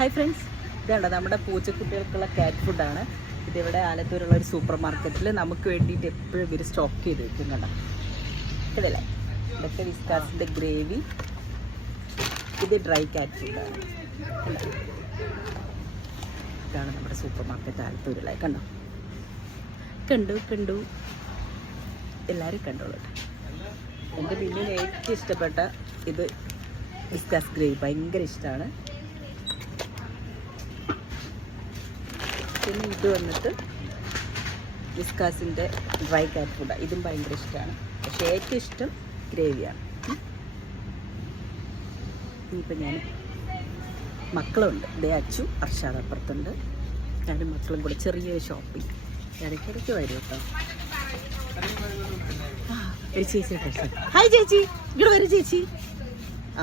Hi friends, ഇതാണ് നമ്മുടെ പൂച്ചക്കുട്ടികൾക്കുള്ള കാറ്റ് ഫുഡാണ്. ഇതിവിടെ ആലത്തൂരുള്ള ഒരു സൂപ്പർ മാർക്കറ്റിൽ നമുക്ക് വേണ്ടിയിട്ട് എപ്പോഴും ഇവർ സ്റ്റോക്ക് ചെയ്ത് വെക്കും. കണ്ട ഇതല്ലേ, ഇതൊക്കെ വിസ്കാസിൻ്റെ ഗ്രേവി. ഇത് ഡ്രൈ കാറ്റ് ഫുഡാണ്. ഇതാണ് നമ്മുടെ സൂപ്പർ മാർക്കറ്റ് ആലത്തൂരിലെ. കണ്ടു എല്ലാവരും കണ്ടോളൂ. എൻ്റെ പിന്നിൽ ഏറ്റവും ഇഷ്ടപ്പെട്ട ഇത് വിസ്കാസ് ഗ്രേവി ഭയങ്കര ഇഷ്ടമാണ്. പിന്നെ ഇത് വന്നിട്ട് വിസ്കാസിൻ്റെ ഡ്രൈ കാറ്റ് ഫുഡാണ്. ഇതും ഭയങ്കര ഇഷ്ടമാണ്. പക്ഷേ ഏറ്റവും ഇഷ്ടം ഗ്രേവിയാണ്. ഇനിയിപ്പോൾ ഞാൻ മക്കളുണ്ട്, ദേ അച്ചു അർഷാദ് അപ്പുറത്തുണ്ട്. ഞാനും മക്കളും കൂടെ ചെറിയൊരു ഷോപ്പിംഗ് ഇടയ്ക്കിടയ്ക്ക് വരും കേട്ടോ. ഒരു ചേച്ചി, ഹായ് ചേച്ചി, ഇവിടെ വരും ചേച്ചി. ആ,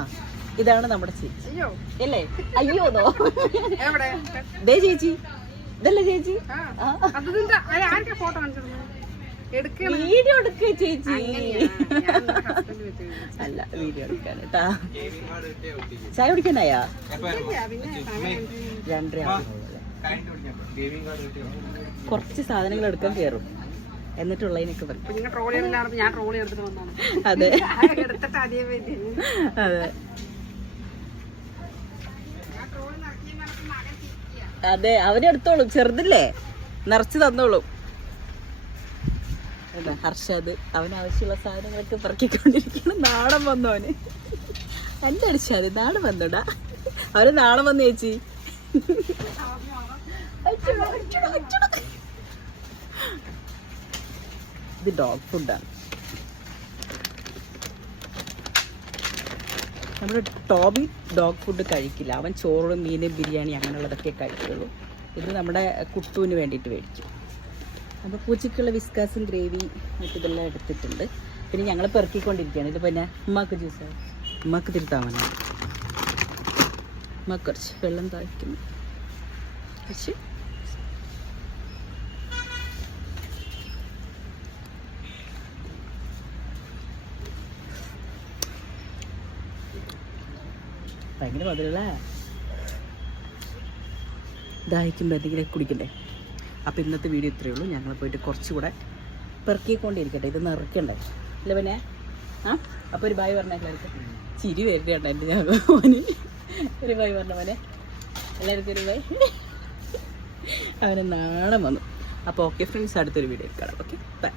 ഇതാണ് നമ്മുടെ ചേച്ചി അല്ലേ? അയ്യോന്നോ, ദേ ചേച്ചി, ഇതല്ലേ ചേച്ചി? വീഡിയോ എടുക്കുക ചേച്ചി. അല്ല, വീഡിയോ എടുക്കാൻ കേട്ടാ. ചായ കുടിക്കാനായാ? 2:30 കുറച്ച് സാധനങ്ങൾ എടുക്കാൻ കയറും, എന്നിട്ടുള്ളതിനൊക്കെ പറയും. അതെ അതെ അതെ, അവനെടുത്തോളും, ചെറുതില്ലേ, നിറച്ച് തന്നോളും. അതെ, ഹർഷാദ് അവനാവശ്യമുള്ള സാധനങ്ങളൊക്കെ പറക്കിക്കൊണ്ടിരിക്കണം. നാടൻ വന്നോന്, എൻ്റെ അടിച്ചാത് നാടൻ വന്നോടാ. അവന് നാടൻ വന്നു ചേച്ചി. ഇത് ഡോഗ് ഫുഡാണ്. നമ്മുടെ ടോബി ഡോഗ് ഫുഡ് കഴിക്കില്ല. അവൻ ചോറ്, മീൻ, ബിരിയാണി അങ്ങനെയുള്ളതൊക്കെ കഴിക്കുള്ളൂ. ഇത് നമ്മുടെ കുട്ടുവിന് വേണ്ടിയിട്ട് മേടിക്കും. അപ്പോൾ പൂച്ചയ്ക്കുള്ള വിസ്കാസും ഗ്രേവി ഇതെല്ലാം എടുത്തിട്ടുണ്ട്. പിന്നെ ഞങ്ങൾ പെറുക്കിക്കൊണ്ടിരിക്കുകയാണ്. ഇത് പിന്നെ ഉമ്മാക്ക് ജ്യൂസ്, ഉമ്മാക്ക് തിരുത്താമല്ലോ. ഉമ്മ കുറച്ച് വെള്ളം താഴ്ക്കുന്നു. കുറച്ച് ഭയങ്കര മധുരല്ലേ, ദാഹിക്കുമ്പോൾ എന്തെങ്കിലും കുടിക്കണ്ടേ. അപ്പോൾ ഇന്നത്തെ വീഡിയോ ഇത്രയേ ഉള്ളൂ. ഞങ്ങൾ പോയിട്ട് കുറച്ചുകൂടെ പെറുക്കിക്കൊണ്ടിരിക്കട്ടെ. ഇത് നിറയ്ക്കണ്ടേ ഇല്ല പിന്നെ. അപ്പോൾ ഒരു ബായ് പറഞ്ഞ എല്ലാവർക്കും. ചിരി വരുന്നുണ്ട് എൻ്റെ ഞങ്ങൾ മോന്. ഒരു ബായ് പറഞ്ഞ മോനെ, എല്ലാവർക്കും ഒരു ബായ്. അവന് നാണം വന്നു. അപ്പോൾ ഓക്കെ ഫ്രണ്ട്സ്, അടുത്തൊരു വീഡിയോ കാണാം. Okay, by.